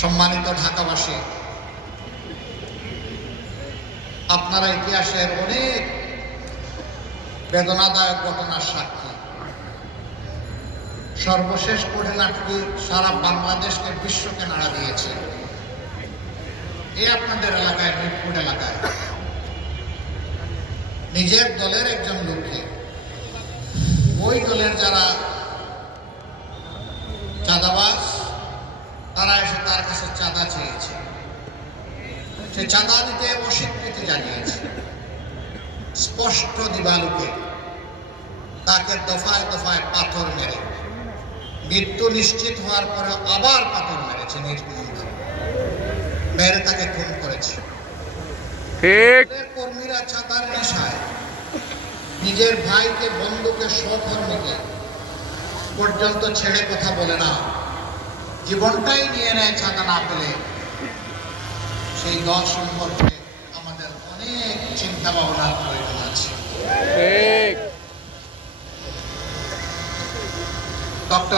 সম্মানিত ঢাকাবাসী, আপনারা ইতিহাসের অনেক বেদনাদায়ক ঘটনার সাক্ষী। সর্বশেষ ঘটনাটি সারা বাংলাদেশকে, বিশ্বকে নাড়া দিয়েছে। এই আপনাদের এলাকায়, মিরপুর এলাকায় নিজের দলের একজন লোককে, ওই দলের যারা চাঁদাবাজ, তারা এসে তার কাছে চাঁদা চেয়েছে। সে চাঁদা দিতে অস্বীকৃতি জানিয়েছে। স্পষ্ট দিবালোকে তাকে দফায় দফায় পাথর মেরে, মৃত্যু নিশ্চিত হওয়ার পরে আবার পাথর মেরেছে, নির্মমভাবে মেরে তাকে খুন করেছে। কর্মীরা চাঁদার নেশায় নিজের ভাইকে, বন্ধুকে, সহকর্মীকে পর্যন্ত ছেড়ে কথা বলে না, জীবনটাই নিয়ে নেয় চাঁদা না পেলে। সেই দল সম্পর্কে আমাদের অনেক চিন্তা ভাবনার প্রয়োজন আছে। ডক্টর